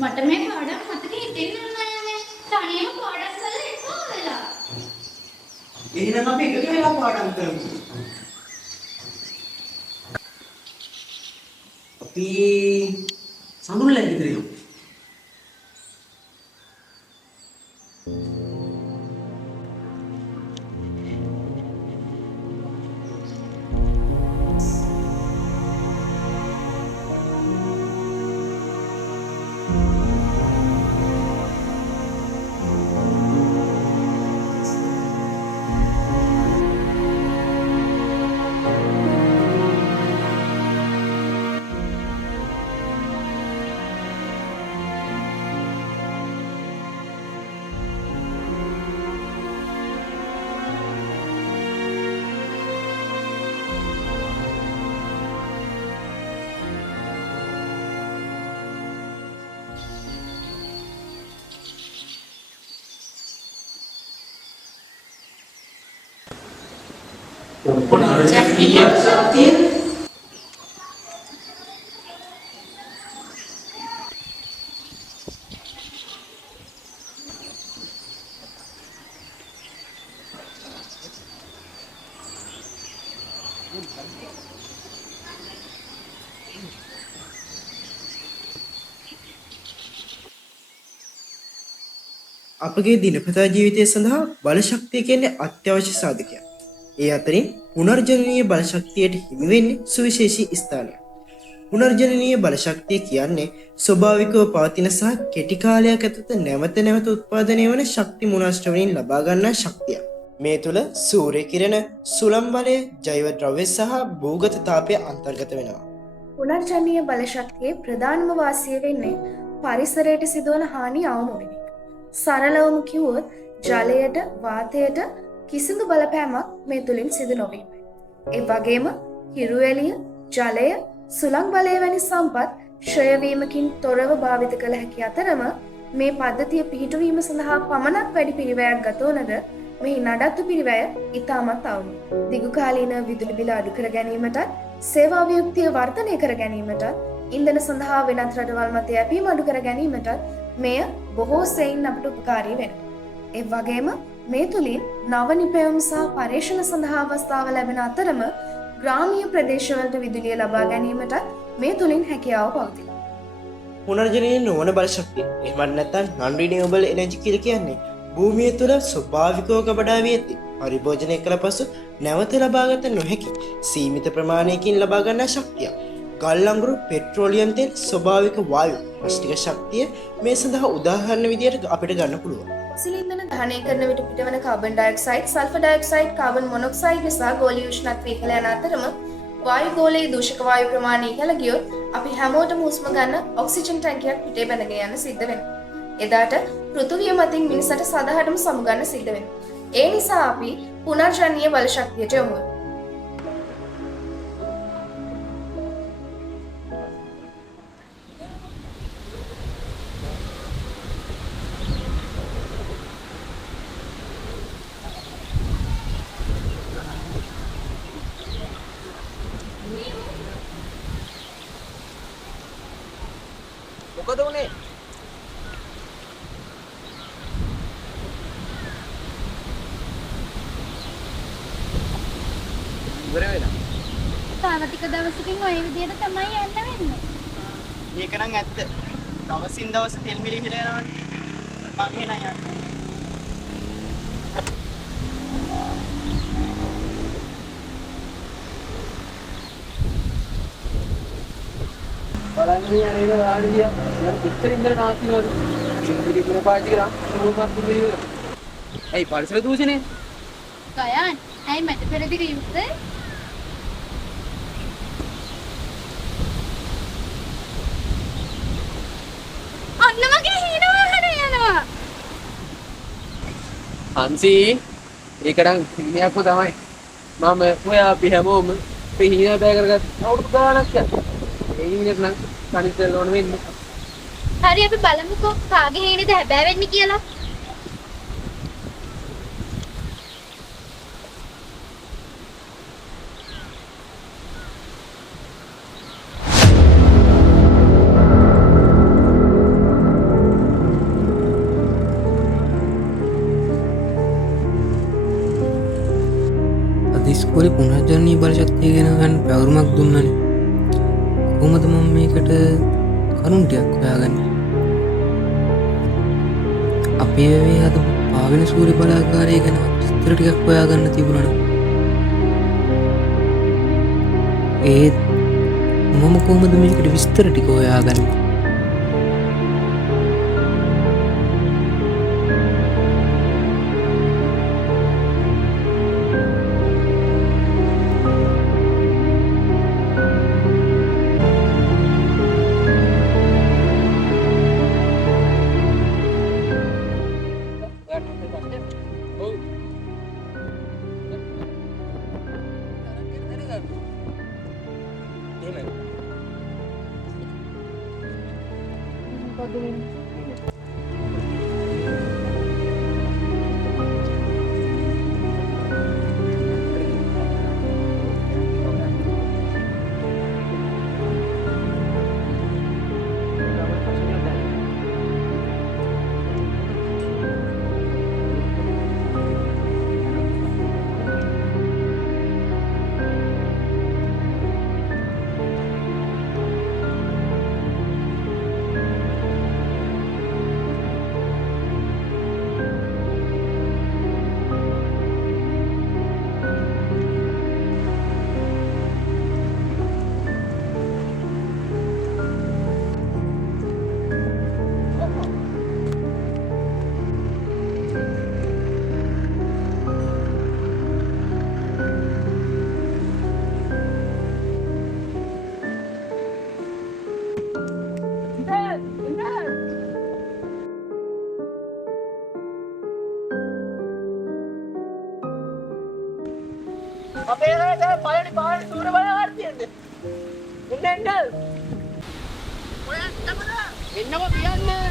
මට මේ පාඩම් මතක හිටින්න නෑ. තනියම පාඩම් කරලා එපා වෙලා. එහෙනම් අපි එකතු වෙලා පාඩම් කරමු. අපි සඳුල්ලා ගෙදර යමු. පුනර්ජනනීය ශක්තිය අපගේ දිනපතා ජීවිතය සඳහා බලශක්තිය කියන්නේ අත්‍යවශ්‍ය සාධකයක්. ඒ අතරින් පුනර්ජනනීය බලශක්තියට හිමි වෙන්නේ සුවිශේෂී ස්ථානයක්. පුනර්ජනනීය බලශක්තිය කියන්නේ ස්වභාවිකව පවතින සහ කෙටි කාලයක් ඇතුළත නැවත නැවත උත්පාදනය වන ශක්ති මුලාශ්‍ර වලින් ලබා ගන්නා ශක්තියක්. මේ තුල සූර්ය කිරණ, සුළං බලය, ජෛව ද්‍රව්‍ය සහ භූගත තාපය අන්තර්ගත වෙනවා. පුනර්ජනනීය බලශක්තියේ ප්‍රධානම වාසිය වෙන්නේ පරිසරයට සිදුවන හානි අවම වෙන එක. සරලවම කිව්වොත් ජලයට, වාතයට කිසිදු බලපෑමක් මේ තුලින් සිදු නොවීමයි. ඒ වගේම හිරු එළිය, ජලය, සුළං බලය වැනි සම්පත් ක්ෂය වීමකින් තොරව භාවිත කළ හැකි අතරම මේ පද්ධතිය පිහිටුවීම සඳහා පමණක් වැඩි පිරිවැයක් ගත වනද මෙහි නඩත්තු පිරිවැය ඉතාමත් අවමයි. දිගු කාලීන විදුලි බිල අඩු කර ගැනීමටත්, සේවා වියුක්තිය වර්ධනය කර ගැනීමටත්, ඉන්ධන සඳහා වෙනත් රටවල් මත යැපීම අඩු කර ගැනීමටත් මෙය බොහෝ සෙයින් අපට උපකාරී වෙනවා. ඒ වගේම මේ තුලින් නව නිපැයුම් සහ පර්යේෂණ සඳහා අවස්ථාව ලැබෙන අතරම ග්‍රාමීය ප්‍රදේශවලට විදුලිය ලබා ගැනීමටත් මේ තුලින් හැකියාව පවතිනවා. පුනර්ජනනීය නොවන බලශක්තිය. එහෙමත් නැත්නම් non renewable energy කියලා කියන්නේ භූමිය තුළ ස්වභාවිකව ගබඩා වී ඇති පරිභෝජනය කළ පසු නැවත ලබාගත නොහැකි සීමිත ප්‍රමාණයකින් ලබා ගන්නා ශක්තියක්. ගල් අඟුරු, පෙට්‍රෝලියම් තෙල්, ස්වභාවික වායු, පෘෂ්ටික ශක්තිය මේ සඳහා උදාහරණ විදියට අපිට ගන්න පුළුවන්. ෆොසිල් ඉන්ධන දහනය කරන විට පිටවන carbon dioxide, sulphur dioxide, carbon monoxide නිසා ගෝලීය උෂ්ණත්වය ඉහළ යන අතරම වායු ගෝලයේ දූෂක වායු ප්‍රමාණය ඉහළ ගියොත් අපි හැමෝටම හුස්ම ගන්න ඔක්සිජන් ටැංකියක් පිටේ බැඳගෙන යන්න සිද්ධ වෙනවා. එදාට පෘථුවිය මතින් මිනිසට සදහටම සමුගන්න සිද්ධ වෙනවා. ඒ නිසා අපි පුනර්ජනනීය බලශක්තියට යොමු වෙමු. මොකද උනේ? ඉවර වෙලා. තව ටික දවසකින් ওই විදියට තමයි යන්න වෙන්නේ. මේක නම් ඇත්ත. දවසින් දවස තෙල් මිල ඉහළ යනවනේ. මම එන යන්න. බලන්න මේ අනේ ආඩිය යම් පිටර ඉඳලා නාස්තිවද ඉංග්‍රීසි පුර පාවිච්චි කරා මොකක්ද දුන්නේ ඇයි පරිසර දූෂණය ගයන් ඇයි මට පෙරදිග යුත්තේ අන්න මගේ හීන වාහනේ යනවා හංසි ඒකනම් හිණයක්ම තමයි මම ඔයා අපි හැමෝම මේ හීන බෑ කරගත්ත අවුරුදු ගානක් යනවා ඒ හීනෙත් නම් කණිතල් ඕන වෙන්නේ හරි අපි බලමුකෝ කාගේ හීනේද හැබෑ වෙන්නේ කියලා බලශක්තිය ගැන ගන්න පැවරුමක් දුන්නනේ. කොහොමද මම මේකට කරුණු ටිකක් හොයාගන්නේ? අපේ වැවේ හදපු පාවෙන සූර්ය බලාගාරය ගැන විස්තර ටිකක් හොයාගන්න තිබුණා නම් ඒත් මම කොහොමද මේකට විස්තර ටික හොයාගන්නේ? අපේ රටේ පළවෙනි පාර සූර්ය බලාගාරය තියෙන්නේ. එන්න. ඔයත් තමයි. එන්නම කියන්නේ.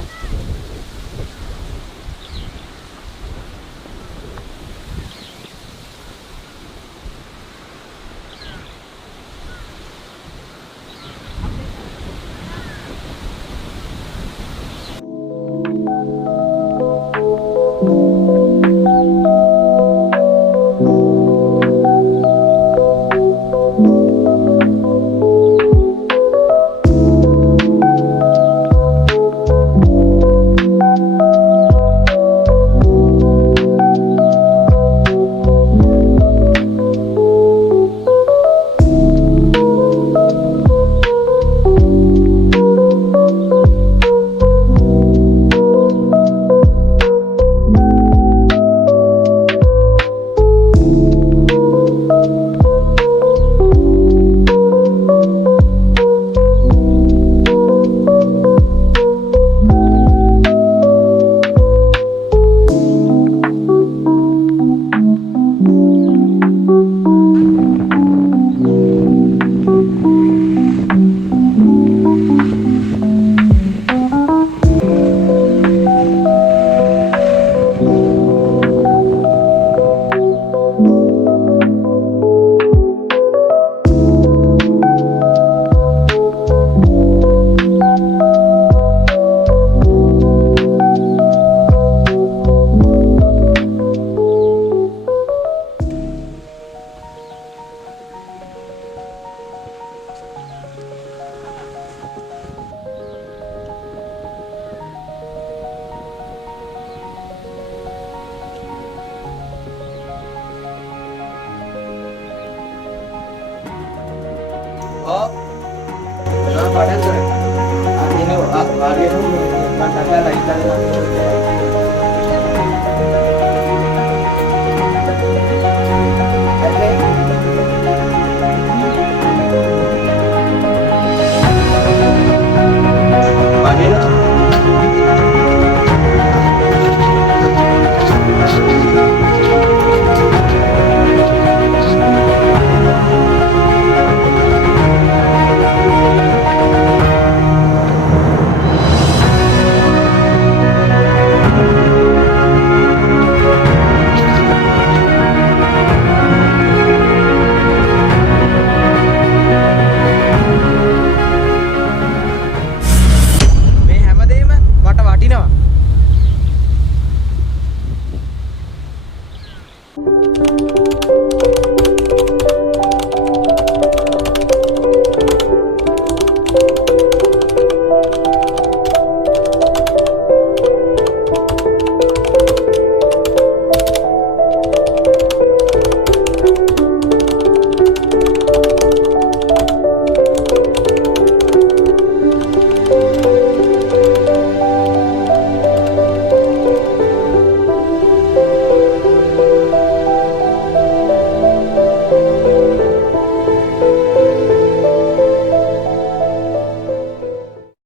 Padahal, ini warga itu kan ada lagi kan.